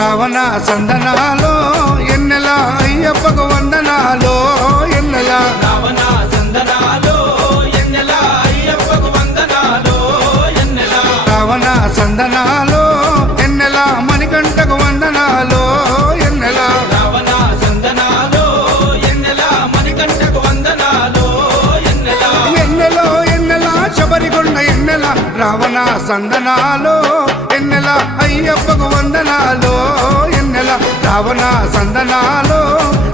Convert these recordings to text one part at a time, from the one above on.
రావణ సందనాలో ఎన్నెల అయ్యప్పకు వందనాలో ఎన్నెల రావణ సందనాలో ఎన్నెల అయ్యప్పకు వందనాలో ఎన్నెల రావణ సందనాలో ఎన్నెల మణికంఠకు వందనాలో ఎన్నెల రావణ సందనాలో ఎన్నెల మణికంఠకు వందనాలో ఎన్నెల ఎన్నెలో ఎన్నెల శబరికొండ ఎన్నెల రావణ సందనాలో ఎన్నెల అయ్యప్పకు వందనాలో ఎన్నెల రావణ సందనాలో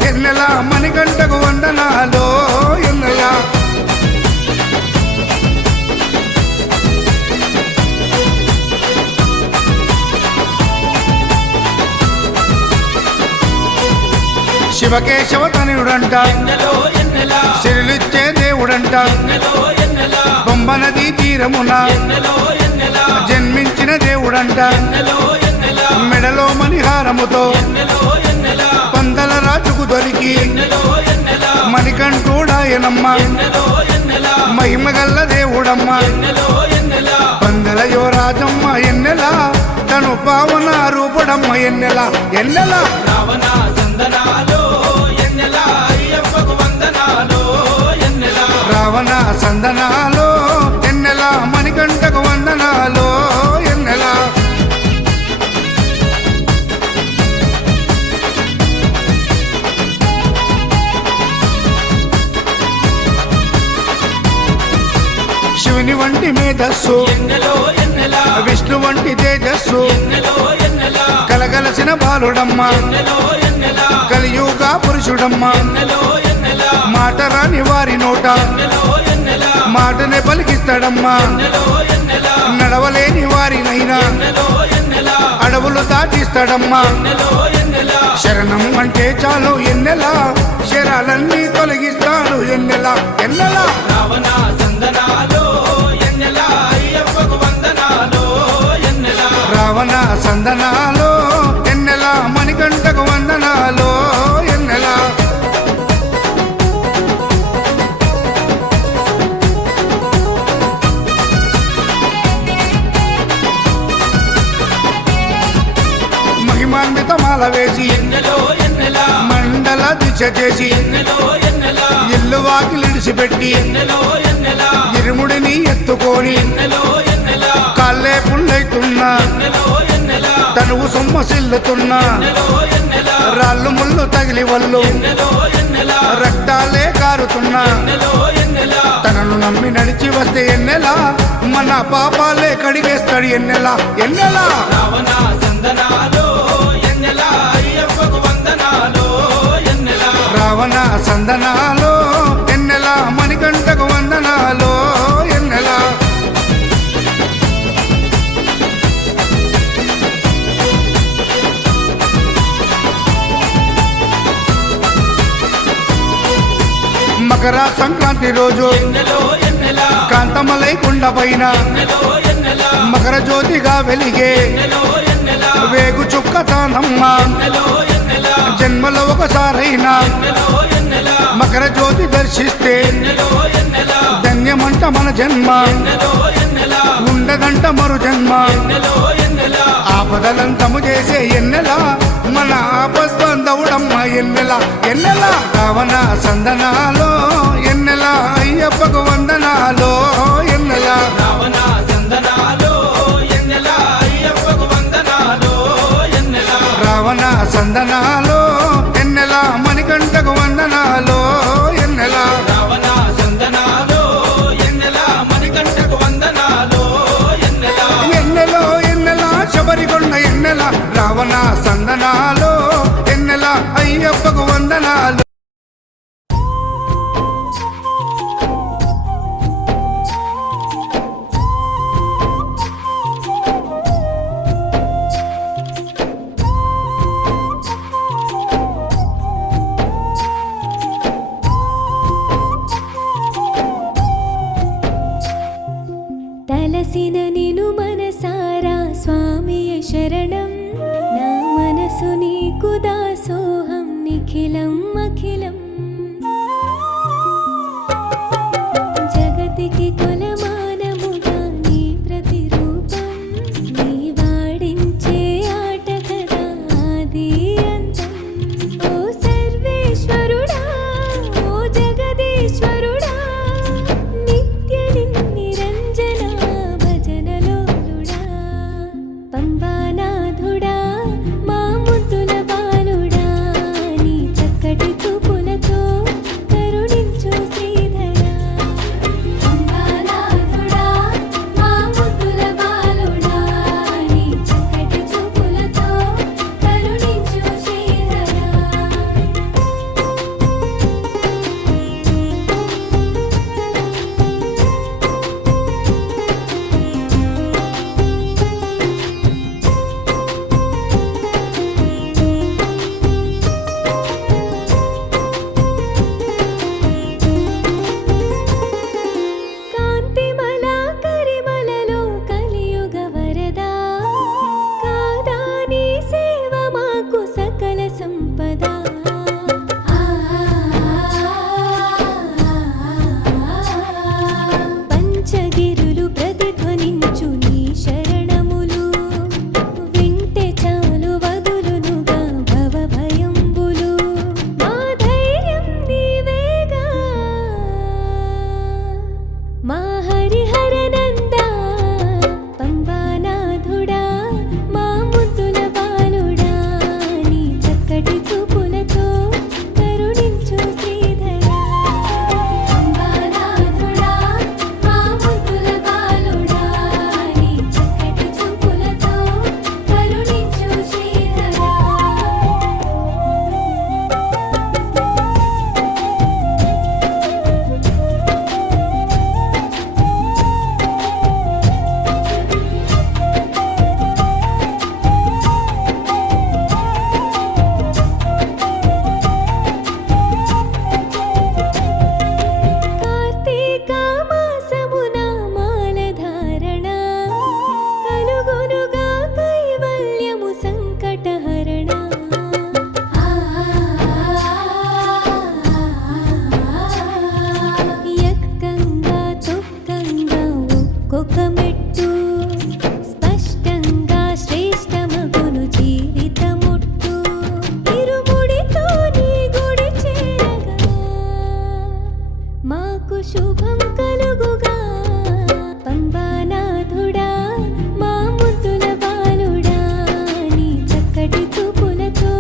ఎన్నెల మణికంఠకు వందనాలో ఎన్నెల శివకేశవ తనయుడంట ఎన్నెలో ఎన్నెల సిరులిచ్చే దేవుడంట ఎన్నెలో ఎన్నెల బొమ్మ నదీ తీరమున ఎన్నెలో ఎన్నెల జన్మించిన దేవుడంట ఎన్నెలో ఎన్నెల మెడలో మణిహారముతో ఎన్నెలో ఎన్నెల పందల రాజుకు దొరికి ఎన్నెలో ఎన్నెల మణికంఠుడాయనమ్మ ఎన్నెలో ఎన్నెల మహిమగల్ల దేవుడమ్మ ఎన్నెలో ఎన్నెల పందల యువరాజమ్మ ఎన్నెల తను పావన రూపుడమ్మ ఎన్నెల ఎన్నెల రావణ సందనాలో ఎన్నెల అయ్యప్పకు వందనాలో ఎన్నెల రావణ సందనాలో ఎన్నెల మణికంఠకు వందనాలో ఎన్నెల శివుని వంటి మేధస్సు ఎన్నెలో ఎన్నెల విష్ణు వంటి తేజస్సు ఎన్నెలో ఎన్నెల కలగలసిన బాలుడమ్మ ఎన్నెలో ఎన్నెల కలియుగ పురుషుడమ్మ ఎన్నెలో ఎన్నెల మాట రాని వారి నోట ఎన్నెలో ఎన్నెల మాటనే పలికిస్తాడమ్మా ఎన్నెలో ఎన్నెల నడవలేని వారినైనా ఎన్నెలో ఎన్నెల అడవులు దాటిస్తాడమ్మా ఎన్నెలో ఎన్నెల శరణం అంటే చాలు ఎన్నెల శరాలన్నీ తొలగిస్తాడు ఎన్నెల ఎన్నెల రావణ సందనాలో ఎన్నెల అయ్యప్పకు వందనాలో ఎన్నెల రావణ సందనాలో ఎన్నెల మణికంఠకు వందనాలో ఎన్నెల మహిమాన్వితమాల వేసి ఎన్నెలో ఎన్నెల మండల దీక్ష చేసి ఎన్నెలో ఎన్నెల ఇల్లు వాకిలిడిసిపెట్టి ఎన్నెలో ఎన్నెల ఇరుముడిని ఎత్తుకొని ఎన్నెలో ఎన్నెల కాళ్ళే పుల్లైతున్నా ఎన్నెలో ఎన్నెల తనువు సొమ్మసిల్లుతున్నా ఎన్నెలో ఎన్నెల రాళ్ళు ముళ్ళు తగిలి వల్లు ఎన్నెలో ఎన్నెల రక్తాలే కారుతున్నా ఎన్నెలో ఎన్నెల తనను నమ్మి నడిచి వస్తే ఎన్నెల మన పాపాలే కడిగేస్తాడు ఎన్నెల ఎన్నెల రావణ సందనాలో ఎన్నెల అయ్యప్పకు వందనాలో ఎన్నెల రావణ సందనాలో ఎన్నెల మణికంఠకు వందనాలో ఎన్నెల మకర సంక్రాంతి రోజు ఎన్నెలో ఎన్నెల కాంతమలై కొండ పైన ఎన్నెలో ఎన్నెల మకర జ్యోతిగా వెలిగే ఎన్నెలో ఎన్నెల వేగు చుక్కతానమ్మ ఎన్నెలో ఎన్నెల జన్మలో ఒకసారైనా ఎన్నెలో ఎన్నెల మకర జ్యోతి దర్శిస్తే ఎన్నెలో ఎన్నెల ధన్యమంట మన జన్మ ఎన్నెలో ఎన్నెల ఉండదంట మరు జన్మ ఎన్నెలో ఎన్నెల ఆపదలంతము చేసే ఎన్నెల మన ఆపద్బంధవుడమ్మ ఎన్నెల ఎన్నెల రావణ సందనాలో ఎన్నెల అయ్యప్పకు వందనాలో ఎన్నెల రావణ సందనాలో ఎన్నెల అయ్యప్పకు వందనాలో ఎన్నెల రావణ సందనాలో ఎన్నెల మణికంఠకు వందనాలో ఎన్నెల రావణ సందనాలో ఎన్నెల మణికంఠకు వందనాలో ఎన్నెల ఎన్నెలో ఎన్నెల శబరికొండ ఎన్నెల రావణ సందనాలో ఎన్నెల అయ్యప్పకు వందనాలు తలసిన నిను మనసారా స్వామియ శరణం నా మనసుని పదా పంచగిరులు ప్రతిధ్వనించు నీ శరణములు వింటే చాలు వదులునుగా భవభయంబులు మా ధైర్యం నీవేగా మా హరిహరనందా పంబానాథుడా మా ముద్దుల బాలుడా నీ చక్కటి చూపులతో కరుణించు శ్రీధరా పంబానాథుడా మా ముద్దుల బాలుడా నీ చక్కటి చూపులతో కరుణించు శ్రీధరా కార్తీక మాసమున మాలధారణ కలుగునుగా కైవల్యము సంకటహరణ ఎక్కంగా తొక్కంగా ఒక్కొక్క మెట్టు స్పష్టంగా శ్రేష్టమగును జీవితముట్టు ఇరుముడితో నీ గుడి చేరగా మాకు శుభం కలుగుగా పంబానాథుడా మా ముద్దుల బాలుడా నీ చక్కటి చూపులతో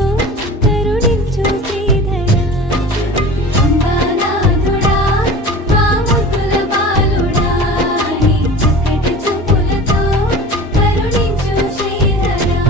కరుణించు శ్రీధరా పంబానాథుడా మా ముద్దుల బాలుడా నీ చక్కటి చూపులతో కరుణించు శ్రీధరా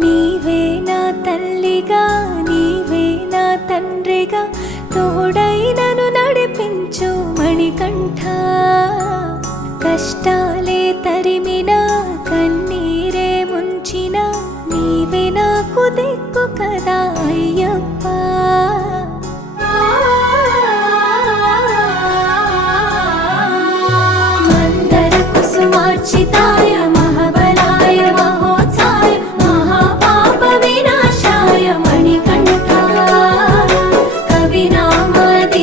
నీవే నా తల్లిగా నీవే నా తండ్రిగా తోడై నన్ను నడిపించు మణికంఠ కష్టాలే తరిమిన కన్నీరే ముంచిన నీవే నాకు దిక్కు కదా అయ్యప్ప మందర కుసుమార్చితాయ మహాబలాయ మహోత్సాయ మహాపాప వినాశాయ మణికంఠ కవినామదీపాయ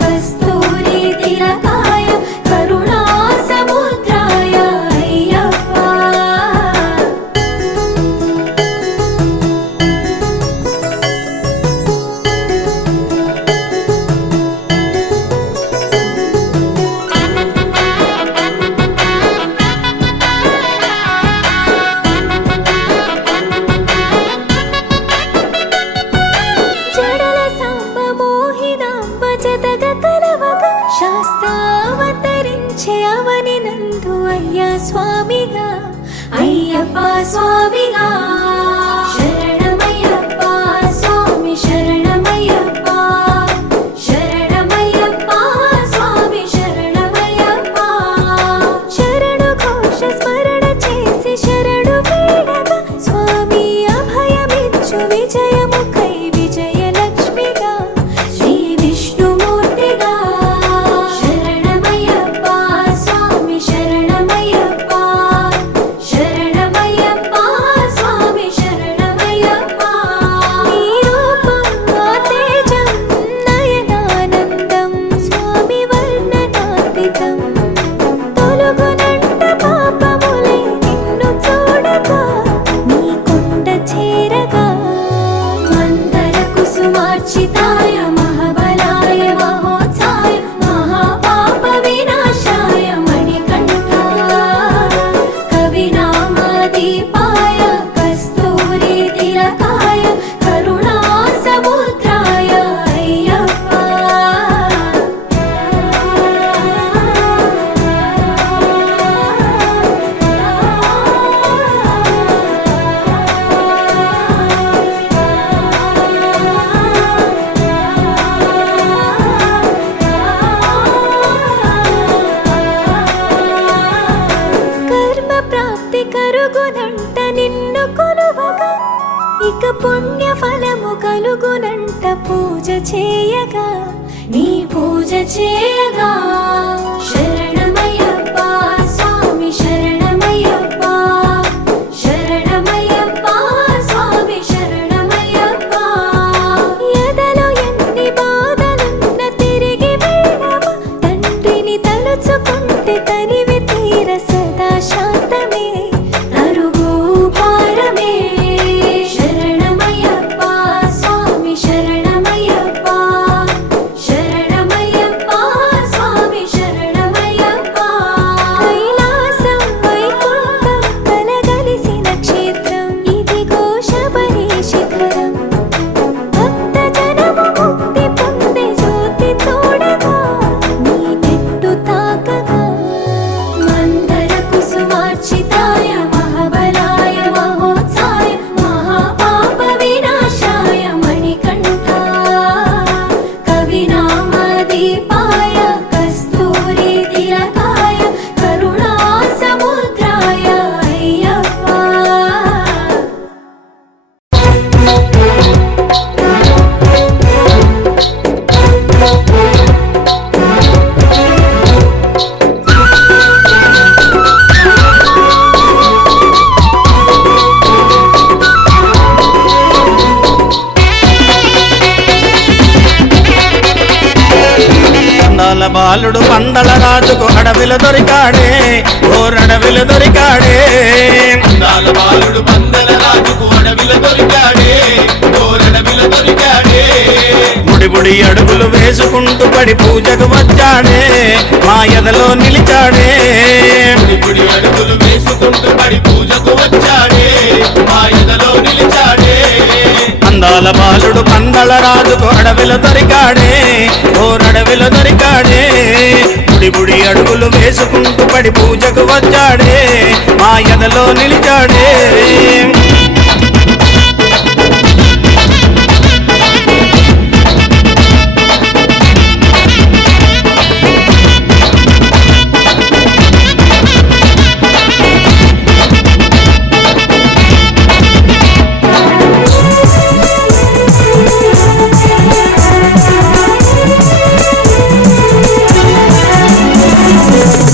కస్తూరి తిలకాయ కరుణా సముద్రాయ అయ్యప్ప జడల సాంబ మోహినాంబ జతగ కలవగ శాస్త్రావతరించే అవని నందు అయ్యా స్వామిగా అయ్యప్ప స్వామిగా శరణమయ్యప్ప స్వామి శరణమయ్యప్ప శరణమయ్యప్ప స్వామి శరణమయ్యప్ప శరణు ఘోష స్మరణ చేసి శరణు వేడగా స్వామి అభయమిచ్చు విజయముఖై విజయలక్ష్మిగా శ్రీ విష్ణుమూర్తిగా శరణమయ్యప్ప స్వామి శరణమయ్యప్ప శరణమయ్యప్ప పుణ్యఫలము కలుగునంట పూజ చేయగా నీ పూజ చేయగా శరణమయ్యప్ప స్వామి శరణమయ్యప్ప శరణమయ్యప్ప స్వామి శరణమయ్యప్ప ఎదలో ఎన్ని బాధలున్న తిరిగి వెళ్ళవ తండ్రిని తలుచుకుంటే తనివి తీర సదా శాంతమే అరుగు భారమే శరణమయ్యప్ప స్వామి శరణమయ్యప్ప శరణమయ్యప్ప స్వామి శరణమయ్యప్ప కైలాసం వైకుంఠం కలగలిసిన క్షేత్రం ఇదిగో శబరి శిఖరం భక్త జనము ముక్తి పొందే జ్యోతి చూడగా నీ మెట్టు తాకగా మందర కుసుమార్చితాయ మహాబలాయ మహోత్సాయ మహాపాప వినాశాయ మణికంఠ కవినామదీపాయ కస్తూరి తిలకాయ కరుణా సముద్రాయ అయ్యప్ప అందాల బాలుడు పందల రాజుకు అడవిలో దొరికాడే ఓరడవిలో దొరికాడే అందాల బాలుడు పందల రాజుకు అడవిలో దొరికాడే ఓరడవిలో దొరికాడే ముడిబుడి అడుగులు వేసుకుంటూ పడి పూజకు వచ్చాడే మా ఎదలో నిలిచాడే గుడి అడుగులు వేసుకుంటూ పడి పూజకు వచ్చాడే మా ఎదలో నిలిచాడే అందాల బాలుడు పందల రాజుకు అడవిలో దొరికాడే ఓరడవిలో దొరికాడే ముడిబుడి అడుగులు వేసుకుంటూ పడి పూజకు వచ్చాడే మా ఎదలో నిలిచాడే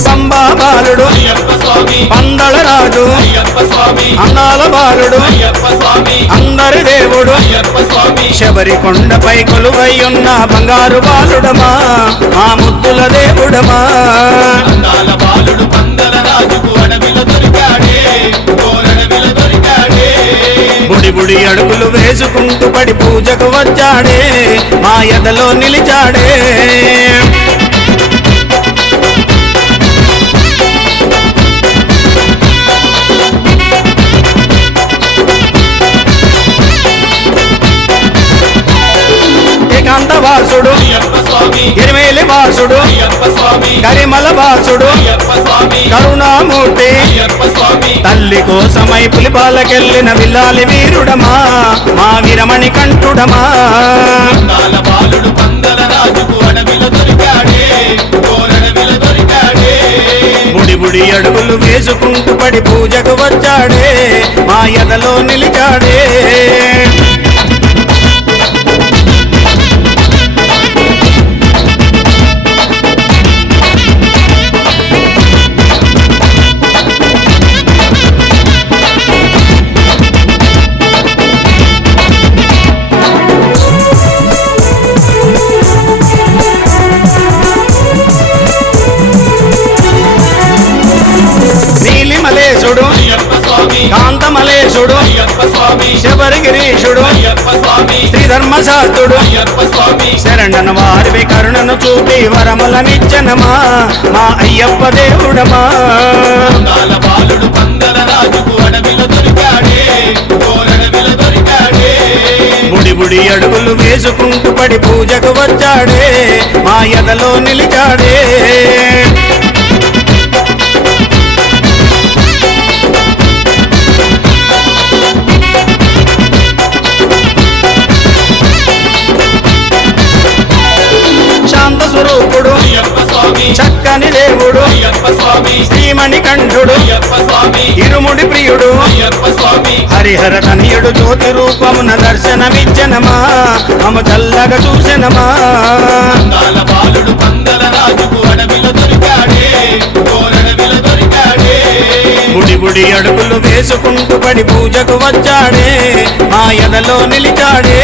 పంబా బాలుడు అయ్యప్ప స్వామి పందల రాజు అయ్యప్ప స్వామి అందాల బాలుడు అయ్యప్ప స్వామి అందరి దేవుడు అయ్యప్ప స్వామి శబరి కొండపై కొలువై ఉన్న బంగారు బాలుడమా మా ముద్దుల దేవుడమా అందాల బాలుడు పందల రాజుకు అడవిలో దొరికాడే ఓరడవిలో దొరికాడే బుడి అడుగులు వేసుకుంటూ పడి పూజకు వచ్చాడే మా ఎదలో నిలిచాడే ఏకాంత వాసుడు అయ్యప్ప స్వామి ఎరిమేలి వాసుడు అయ్యప్ప స్వామి కరిమల వాసుడు అయ్యప్ప స్వామి కరుణామూర్తి అయ్యప్ప స్వామి తల్లి కోసమై పులిపాలకెళ్ళిన విల్లాలి వీరుడమా మా వీరమణి కంఠుడమా అందాల బాలుడు పందల రాజుకు అడవిలో దొరికాడే ఓరడవిలో దొరికాడే బుడి అడుగులు వేసుకుంటూ పడి పూజకు వచ్చాడే మా ఎదలో నిలిచాడే నీలిమలేశుడు అయ్యప్ప స్వామి కాంతమలేశుడు అయ్యప్ప స్వామి శబరిగిరీశుడు అయ్యప్ప స్వామి శ్రీధర్మశాస్త్రుడు అయ్యప్ప స్వామి శరణను వారివి కరుణను చూపి వరములనిచ్చనమా మా అయ్యప్ప దేవుడమా అందాల బాలుడు పందల రాజుకు అడవిలో దొరికాడే ఓరడవిలో దొరికాడే బుడి అడుగులు వేసుకుంటూ పడి పూజకు వచ్చాడే మా ఎదలో నిలిచాడే శాంత స్వరూపుడు అయ్యప్ప స్వామి చక్కని దేవుడు అయ్యప్ప స్వామి శ్రీ మణికంఠుడు అయ్యప్ప స్వామి ఇరుముడి ప్రియుడు అయ్యప్ప స్వామి హరిహర తనయుడు జ్యోతి రూపమున దర్శనమిచ్చనమా మమ చల్లగా చూసెనమా అందాల బాలుడు పందల రాజుకు అడవిలో దొరికాడే కోరడవిలో దొరికాడే బుడి బుడి అడుగులు వేసుకుంటూ పడి పూజకు వచ్చాడే ఆ ఎదలో నిలిచాడే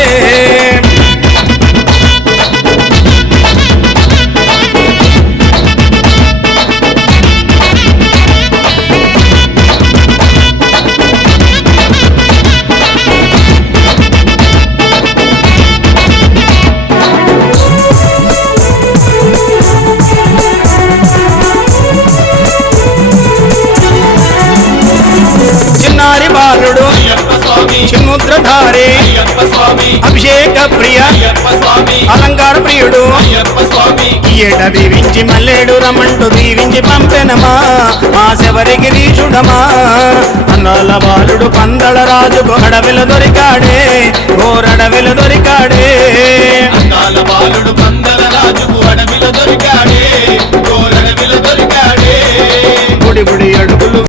చిన్నారి బాలుడు అయ్యప్ప స్వామి చిన్ముద్రధారి అయ్యప్ప స్వామి అభిషేక ప్రియ అయ్యప్ప స్వామి అలంకార ప్రియుడు అయ్యప్ప స్వామి ఏడ దీవించి మల్లేడు రమంటూ దీవించి పంపెనమా ఆ శబరిగిరీశుడమా అన్నాల బాలుడు పందల రాజుకు అడవిలో దొరికాడే ఓరడవిలో దొరికాడే అందాల బాలుడు పందల రాజుకు అడవిలో దొరికాడే కోరడవిలో దొరికాడే బుడి బుడి అడుగులు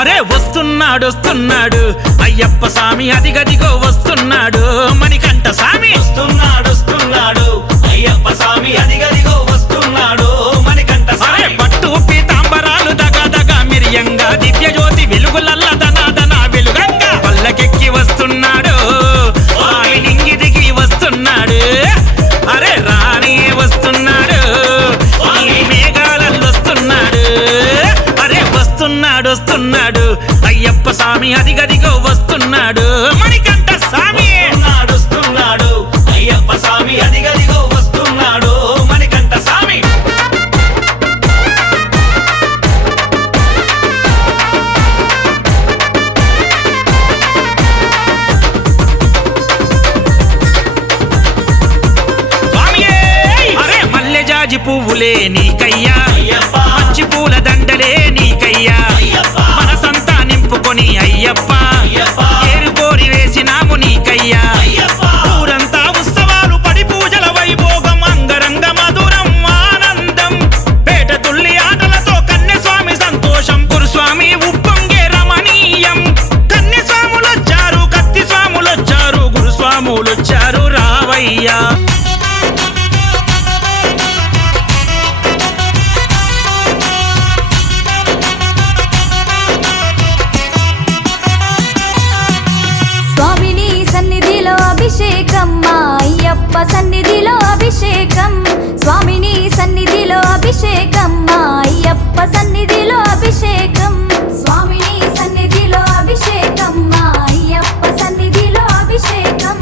అరే వస్తున్నాడు అయ్యప్ప స్వామి అదిగదిగో వస్తున్నాడు మణికంఠ స్వామి వస్తున్నాడు అయ్యప్ప స్వామి అదిగదిగో వస్తున్నాడు మణికంఠ స్వామి పట్టు పీతాంబరాలు దగదగ మిరియంగా దివ్య జ్యోతి వెలుగులల్ల దనాదన వెలుగంగా పల్లకెక్కి వస్తున్నాడు స్వామి నింగి దిగి వస్తున్నాడు అరే రాణి వస్తున్నాడు స్వామి మేఘాలలో వస్తున్నాడు అరే వస్తున్నాడు అయ్యప్ప స్వామి అదిగదిగో వస్తున్నాడు మణికంఠ స్వామి వస్తున్నాడు అయ్యప్ప స్వామి అదిగదిగో వస్తున్నాడు మణికంఠ స్వామి అరే మల్లె జాజి పువ్వులే నీకయ్యా మంచి పూల దండలే నీకయ్యా మనసంతా నింపుకొని అయ్యప్ప ఏరుకోరి వేసినాము నీకయ్యా ఊరంతా ఉత్సవాలు పడి పూజల వైభోగం అంగరంగ మధురం ఆనందం పేట తుల్లి ఆటలతో కన్యస్వామి సంతోషం గురుస్వామి ఉప్పొంగే రమణీయం కన్యస్వాములొచ్చారు కత్తి స్వాములొచ్చారు గురుస్వాములొచ్చారు రావయ్యా అభిషేకం మా అయ్యప్ప సన్నిధిలో అభిషేకం స్వామిని సన్నిధిలో అభిషేకం మా అయ్యప్ప సన్నిధిలో అభిషేకం స్వామిని సన్నిధిలో అభిషేకం మా అయ్యప్ప సన్నిధిలో అభిషేకం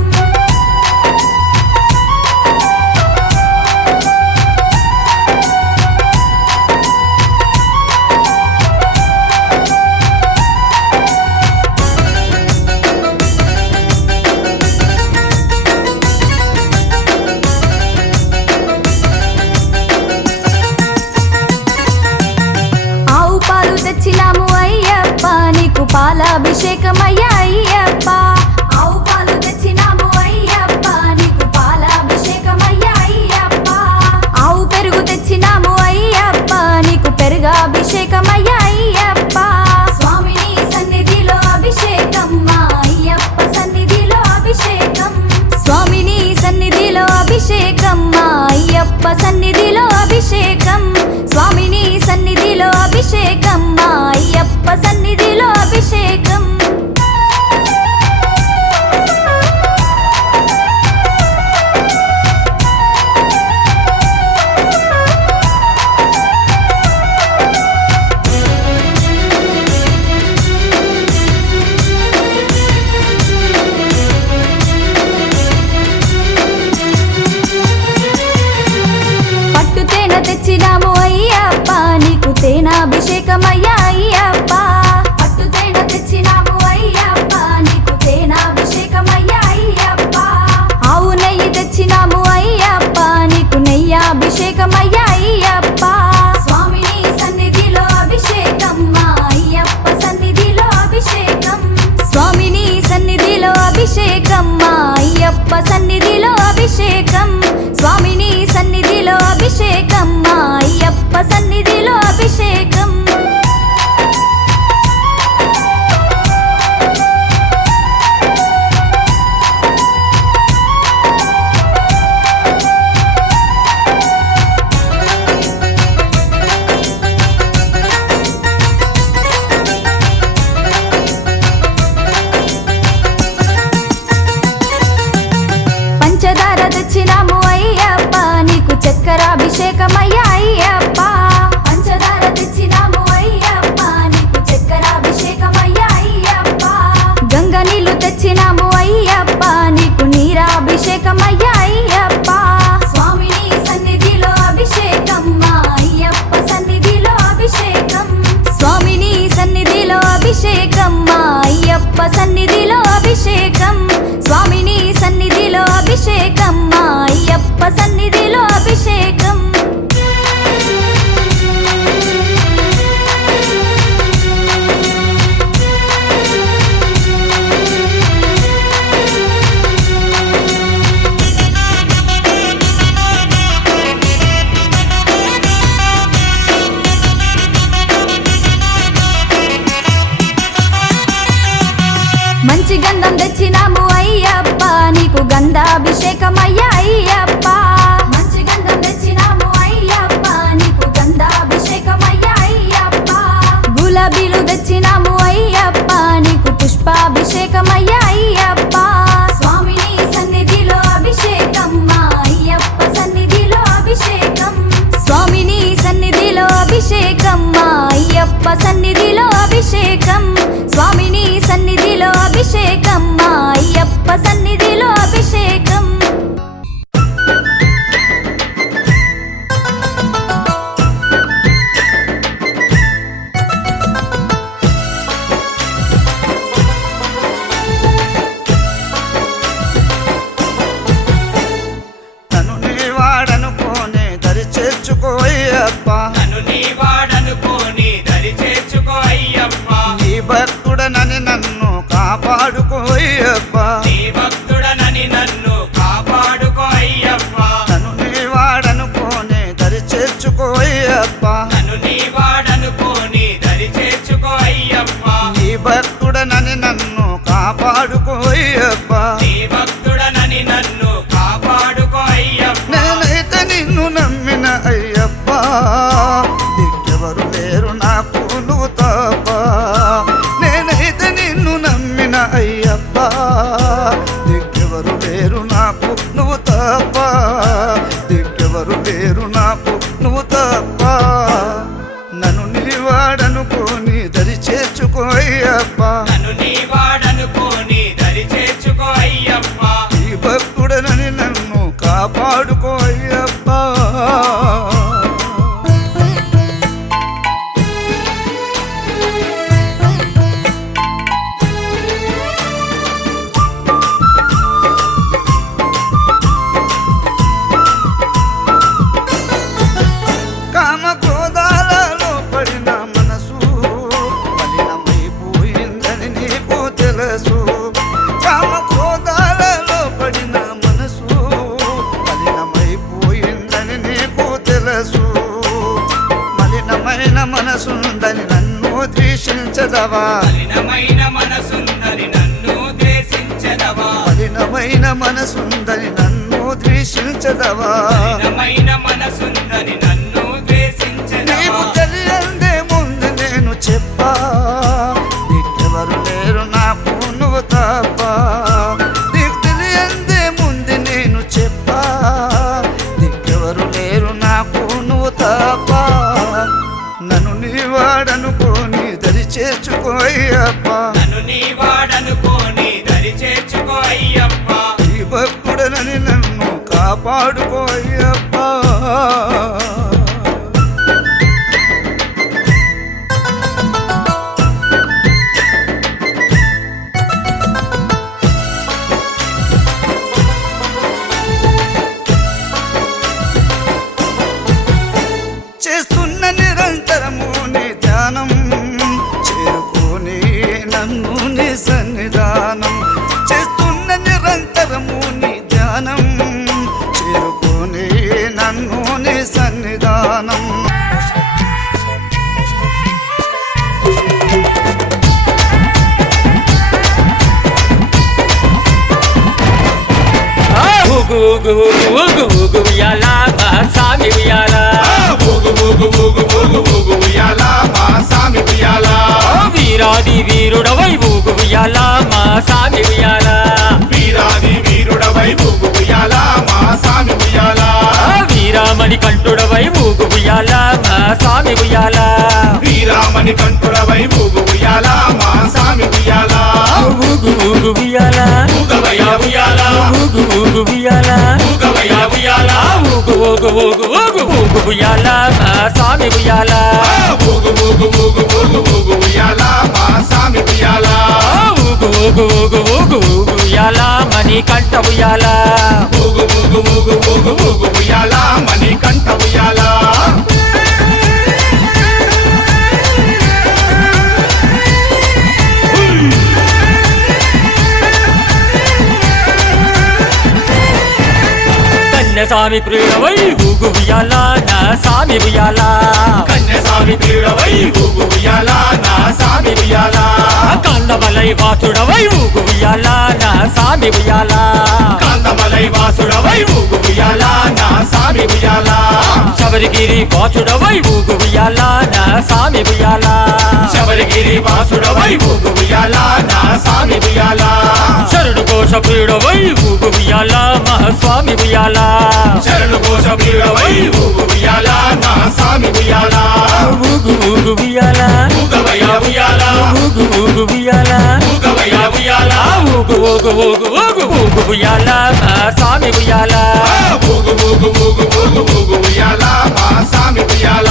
తెచ్చినాము అయ్యప్ప నీకు పాలాభిషేకమయ్యా అయ్యప్ప ఆవు పాలు తెచ్చినాము అయ్యప్ప నీకు పాలాభిషేకమయ్యా అయ్యప్ప ఆవు పెరుగు తెచ్చినాము అయ్యప్ప నీకు పెరుగాభిషేకమయ్యా అయ్యప్ప స్వామిని సన్నిధిలో అభిషేకం మా అయ్యప్ప సన్నిధిలో అభిషేకం స్వామిని సన్నిధిలో అభిషేకం మా అయ్యప్ప సన్నిధిలో అభిషేకం స్వామిని సన్నిధిలో అభిషేకం మా అయ్యప్ప సన్నిధిలో అభిషేకం పట్టు తేనె తెచ్చినాము అయ్యప్ప నీకు తేనాభిషేకమయ్యా అయ్యప్ప పంచదార తెచ్చినాము అయ్యప్ప నీకు చక్కెరాభిషేకమయ్యా అయ్యప్ప పంచదార తెచ్చినాము అయ్యప్ప నీకు చక్కెరాభిషేకమయ్యా అయ్యప్ప గంగ నీళ్లు తెచ్చినాము అయ్యప్ప నీకు నీరాభిషేకమయ్యా అయ్యప్ప స్వామిని సన్నిధిలో అభిషేకం మా అయ్యప్ప సన్నిధిలో అభిషేకం స్వామిని సన్నిధిలో అభిషేకం మా అయ్యప్ప సన్నిధిలో అభిషేకం స్వామిని సన్నిధిలో అభిషేకం మా అయ్యప్ప సన్నిధిలో అభిషేకం మంచి గంధం తెచ్చినాము అయ్యప్ప నీకు గంధాభిషేకమయ్యా అయ్యప్ప మంచి గంధం తెచ్చినాము అయ్యప్ప నీకు గంధాభిషేకమయ్యా అయ్యప్ప గులాబీలు తెచ్చినాము అయ్యప్ప నీకు పుష్పాభిషేకమయ్యా అయ్యప్ప స్వామిని సన్నిధిలో అభిషేకం మా అయ్యప్ప సన్నిధిలో అభిషేకం స్వామిని సన్నిధిలో అభిషేకం మా అయ్యప్ప సన్నిధిలో అభిషేకం స్వామిని సన్నిధిలో అభిషేకం మా అయ్యప్ప సన్నిధిలో అభిషేకం నన్ను నీవాడనుకోనే దరి చేర్చుకో అయ్యప్ప నన్ను నీ వాడనుకోని దరి చేర్చుకో అయ్యప్ప నీ భక్తుడనని నన్ను కాపాడుకో అయ్యప్ప నీ భక్తుడనని నన్ను కాపాడుకో అయ్యప్ప నన్ను నీవాడనుకోనే దరి చేర్చుకో అయ్యప్ప నన్ను నీ వాడనుకోని దరి చేర్చుకో అయ్యప్ప నీ భక్తుడనని నన్ను కాపాడుకో అయ్యప్ప నీ భక్తుడనని నన్ను కాపాడుకో అయ్యప్ప నేనైతే నిన్ను నమ్మిన అయ్యప్ప దిక్కెవరు లేరు నాకు నువ్వు తప్ప నేనైతే నిన్ను నమ్మిన అయ్యప్ప దిక్కెవరు లేరు నాకు నువ్వు తప్ప దిక్కెవరు లేరు నాకు నువ్వు తప్ప నన్ను నీవాడనుకోని దరి చేర్చుకో అయ్యప్ప నన్ను నీ వాడనుకోని దరి చేర్చుకో అయ్యప్ప ఈ భక్తుడనని నన్ను కాపాడుకో అయ్యప్ప కామక్రోధాలలో పడిన మనసు మలినమైపోయిందని నీకు తెలుసు కామక్రోధాలలో పడిన మనసు మలినమైపోయిందని నీకు తెలుసు మలినమైన మనసుందని నన్ను ద్వేషించదవా మలినమైన మనసుందని నన్ను ద్వేషించదవా మలినమైన మనసుందని నన్ను ద్వేషించదవా మలినమైన మనసుందని నన్ను నీకు ద్వేషించదవా తెలియందే ముందు నేను చెప్పా నీకెవరు లేరు నాకు నువ్వు తప్ప నీకు తెలియందే ముందు నేను చెప్పా నీకెవరు లేరు నాకు నువ్వు తప్ప నన్ను నీవాడనుకోని దరి చేర్చుకో అయ్యప్ప నన్ను నీ వాడనుకోని దరి చేర్చుకో అయ్యప్ప ఈ భక్తుడనని నన్ను కాపాడుకో అయ్యప్ప చేస్తున్న నిరంతరము నీ ధ్యానం చేరుకోని నన్ను నీ సన్నిధానం చేస్తున్న నిరంతరము నీ ధ్యానం చేరుకోని నన్ను నీ సన్నిధానం ఊగు ఊగు ఊగు ఊగు ఊగు ఉయ్యాల మా సామి ఉయ్యాల ఊగు ఊగు ఊగు ఊగు ఊగు ఉయ్యాల మా సామి ఉయ్యాల వీరాది వీరుడవై ఊగు ఉయ్యాల మా సామి ఉయ్యాల వీరాది వీరుడవై ఊగు ఉయ్యాల శ్రీరామని కంఠుడవై ఊగు ఉయ్యాల మా స్వామి ఉయ్యాల శ్రీరామని కంఠుడవై ఊగు ఉయ్యాల మా స్వామి ఉయ్యాల ఊగు ఊగు ఉయ్యాల ఊగవయ్యా ఉయ్యాల ఊగు ఊగు ఉయ్యాల ఊగవయ్యా ఉయ్యాల ఊగు ఊగు ఊగు ఊగు ఊగు ఉయ్యాల మా స్వామి ఉయ్యాల ఊగు ఊగు ఊగు ఊగు ఊగు ఉయ్యాల మా స్వామి ఉయ్యాల ఊగు ఊగు ఊగు ఊగు ఊగు ఉయ్యాల మణి కంఠ ఉయ్యాల ఊగు ఊగు ఊగు ఊగు ఊగు ఉయ్యాల మణి కంఠ ఉయ్యాల కన్యస్వామి ప్రియుడవై ఊగు ఉయ్యాల నా స్వామి ఉయ్యాల కన్యస్వామి ప్రియుడవై ఊగు ఉయ్యాల నా స్వామి ఉయ్యాల కాందమలై వాసుడవై ఊగు ఉయ్యాల నా స్వామి ఉయ్యాల కాంతమలై వాసుడవై ఊగు ఉయ్యాల నా స్వామి ఉయ్యాల శబరిగిరి వాసుడవై ఊగు ఉయ్యాల నా స్వామి ఉయ్యాల శబరిగిరి వాసుడవై ఊగు ఉయ్యాల నా స్వామి ఉయ్యాల శరణు కోశ ప్రియుడవై ఊగు ఉయ్యాల మహాస్వామి ఉయ్యాల శరణు కోశ ప్రియుడవై ఊగు ఉయ్యాల నా స్వామి ఉయ్యాల ఊగు ఊగు ఉయ్యాల ఊగవయ్యా ఉయ్యాల ఊగు ఊగు ఉయ్యాల ఊగవయ్యా ఉయ్యాల ఊగు ఊగు ఊగు ఊగు ఊగు ఉయ్యాల మహాస్వామి ఉయ్యాల ఊగు ఊగు ఊగు ఊగు ఊగు ఉయ్యాల మా స్వామి ఉయ్యాల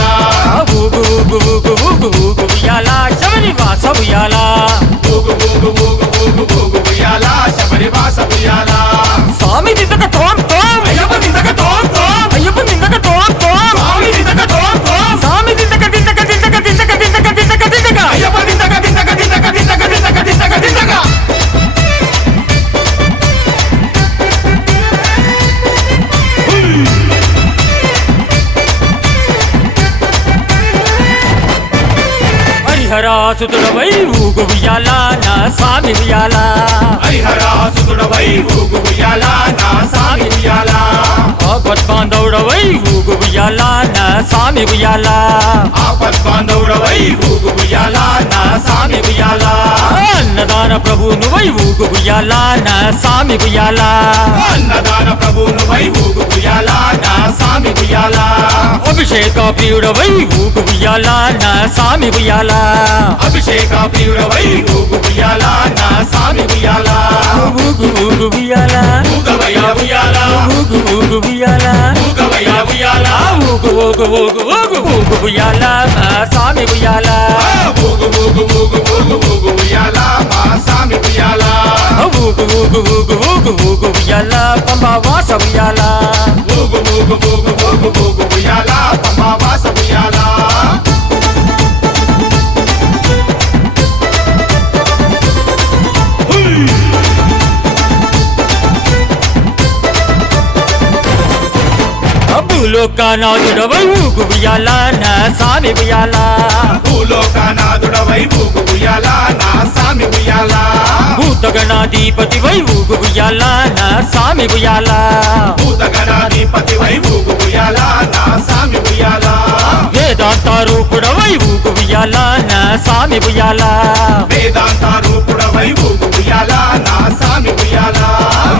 ఊగు ఊగు ఊగు ఊగు ఊగు ఉయ్యాల శబరి వాస ఉయ్యాల ఊగు ఊగు ఊగు ఊగు ఊగు ఉయ్యాల శబరి వాస ఉయ్యాల స్వామి దిద్దక తోం తోం అయ్యప్ప దిద్దక తోం తోం అయ్యప్ప దిద్దక తోం తోం స్వామి దిద్దక తోం తోం స్వామి దిద్దక దిద్దక దిద్దక దిద్దక దిద్దక దిద్దక దిద్దక అయ్యప్ప దిద్దక దిద్దక దిద్దక దిద్దక దిద్దక దిద్దక దిద్దక హరిహరాసుతుడవై ఊగు ఉయ్యాల నా స్వామి ఉయ్యాల హరిహరాసుతుడవై ఊగు ఉయ్యాల నా స్వామి ఉయ్యాల ఆపద్బాంధవుడవై ఊగు ఉయ్యాల నా స్వామి ఉయ్యాల ఆపద్బాంధవుడవై ఊగు ఉయ్యాల నా స్వామి ఉయ్యాల అన్నదాన ప్రభువునువై ఊగు ఉయ్యాల నా స్వామి ఉయ్యాల అన్నదాన ప్రభువునువై ఊగు ఉయ్యాల నా స్వామి ఉయ్యాల అభిషేక ప్రియుడవై ఊగు ఉయ్యాల నా స్వామి ఉయ్యాల అభిషేక ప్రియుడవై ఊగు ఉయ్యాల నా స్వామి ఉయ్యాల ఊగు ఊగు ఉయ్యాల ఊగవయ్యా ఉయ్యాల ఊగు ఊగు ఉయ్యాల ఊగవయ్యా ఉయ్యాల ఊగు ఊగు ఊగు ఊగు ఊగు ఉయ్యాల నా స్వామి ఉయ్యాల ఊగు ఊగు ఊగు ఊగు ఊగు ఉయ్యాల మా స్వామి ఉయ్యాల ఊగు ఊగు ఊగు ఊగు ఊగు ఉయ్యాల పంబా వాస ఉయ్యాల ఊగు ఊగు ఊగు ఊగు ఊగు ఉయ్యాల పంబా వాస ఉయ్యాల భూలోకనాథుడవై ఊగు ఉయ్యాల నా స్వామి ఉయ్యాల భూలోకనాథుడవై ఊగు ఉయ్యాల నా స్వామి ఉయ్యాల భూతగణాధిపతివై ఊగు ఉయ్యాల నా స్వామి ఉయ్యాల భూతగణాధిపతివై ఊగు ఉయ్యాల నా స్వామి ఉయ్యాల వేదాంత రూపుడవై ఊగు ఉయ్యాల నా స్వామి ఉయ్యాల వేదాంత రూపుడవై ఊగు ఉయ్యాల నా స్వామి ఉయ్యాల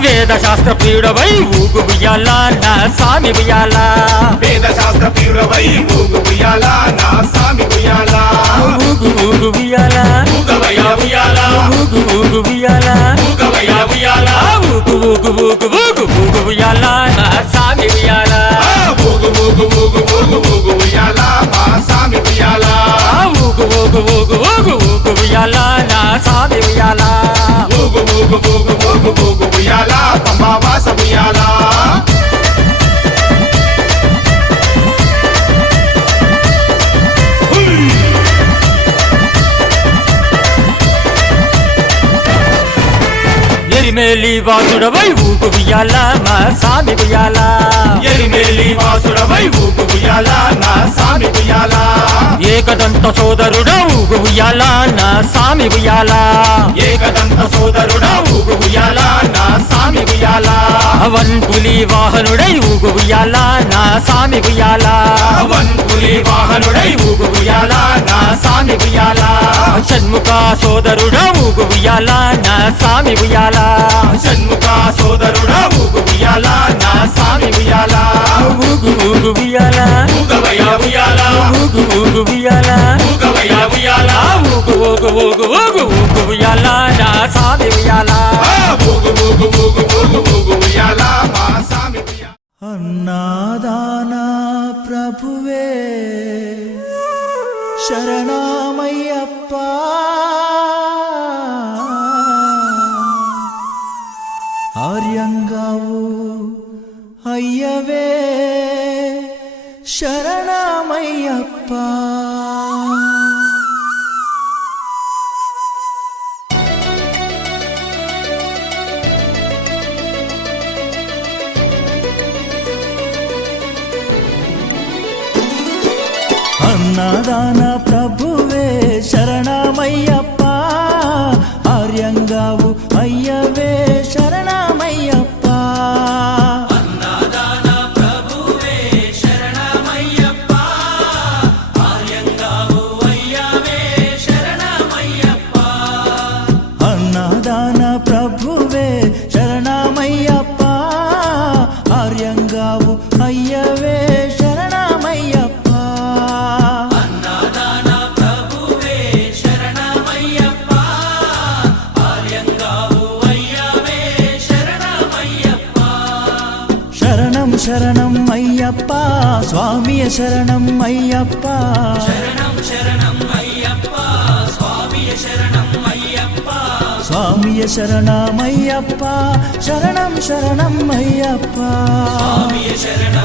వేద శాస్త్ర ప్రియుడవై ఊగు ఉయ్యాల నా స్వామి ఉయ్యాల వేద శాస్త్ర ప్రియుడవై ఊగు ఉయ్యాల నా స్వామి ఉయ్యాల ఊగు ఊగు ఉయ్యాల ఊగవయ్యా ఉయ్యాల ఊగు ఊగు ఉయ్యాల ఊగవయ్యా ఉయ్యాల ఊగు ఊగు ఊగు ఊగు ఊగు ఉయ్యాల నా స్వామి ఉయ్యాల ఊగు ఊగు ఊగు ఊగు ఊగు ఉయ్యాల మా స్వామి ఉయ్యాల ఊగు ఊగు ఊగు ఊగు ఊగు ఉయ్యాల నా స్వామి ఉయ్యాల ఊగు ఊగు ఊగు ఊగు ఊగు ఉయ్యాల పంబా వాస ఉయ్యాల ఎరిమేలి వాసుడవై ఊగు ఉయ్యాల మా స్వామి ఉయ్యాల ఎరిమేలి వాసుడవై ఊగు ఉయ్యాల నా స్వామి ఉయ్యాల ఏకదంత సోదరుడ ఊగు ఉయ్యాల నా స్వామి ఉయ్యాల ఏకదంత సోదరుడా ఊగు ఉయ్యాల నా స్వామి ఉయ్యాల అవన్పులి వాహనుడై ఊగు ఉయ్యాల నా స్వామి ఉయ్యాల వన్పులి వాహనుడై ఊగు ఉయ్యాల నా స్వామి ఉయ్యాల షణ్ముఖ సోదరుడ ఊగు ఉయ్యాల నా స్వామి ఉయ్యాల షణ్ముఖ సోదరుడా ఊగు ఉయ్యాల నా స్వామి ఉయ్యాల ఊగు ఊగు ఊగు ఉయ్యాల ఊగవయ్యా ఉయ్యాల ఊగు ఊగు ఉయ్యాల ఊగవయ్యా ఉయ్యాల ఊగు ఊగు ఊగు ఊగు ఊగు ఉయ్యాల నా సామి ఉయ్యాల ఊగు ఊగు ఊగు ఊగు ఊగు ఉయ్యాల మా సామి ఉయ్యాల అన్నాదానా ప్రభువే శరణమయ్యప్ప ఆర్యంగావు అయ్యవే శరణమయ్యప్ప అన్నదాన ప్రభువే శరణమయ్యప్ప ఆర్యంగావు అయ్యవే శరణమయ్యప్ప అన్నదాన ప్రభువే శరణమయ్యప్ప ఆర్యంగావు అయ్యవే శరణమయ్యప్ప అన్నదాన ప్రభువే శరణమయ్యప్ప ఆర్యంగావు అయ్యవే శరణమయ్యప్ప అన్నదాన ప్రభువే శరణమయ్యప్ప ఆర్యంగావు అయ్యవే శరణమయ్యప్ప శరణం శరణం అయ్యప్ప స్వామియ శరణం అయ్యప్ప శరణం శరణం అయ్యప్ప స్వామియ శరణం అయ్యప్ప స్వామియ శరణమయ్యప్ప శరణం శరణం అయ్యప్ప స్వామియ శరణం